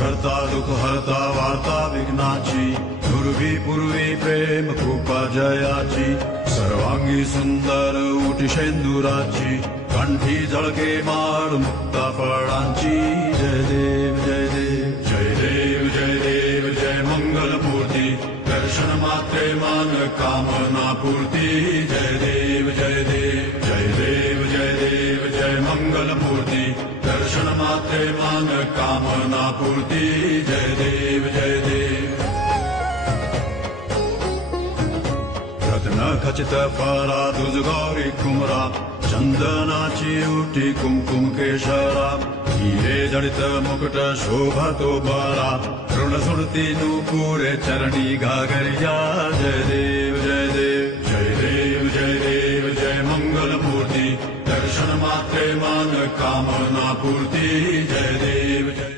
करता दुःख हरता वार्ता विघ्नाची दुर्वी पूर्वी प्रेम कृपा जयाची सर्वांगी सुंदर उटी शेंदुराची कंठी झळके माळ मुक्ता फळांची जय देव जय देव जय देव जय देव जय मंगल मूर्ती दर्शन मात्रे मान कामना पूर्ती जय देव जय देव जय देव जय देव जय मंगल मूर्ती दर्शन मात्रे मान कामना पूर्ती जय देव जय देव रत्न खचित फरा दुज गौरी कुमरा चंदनाची उटी कुमकुम केशरा हिरे जडित मुकुट शोभतो बरा ऋण सुरती नूपुरे चरणी घागरिया जय देव जय देव जय देव जय देव जय मंगल मूर्ती दर्शन मात्रे मान कामना पूर्ती जय देव जय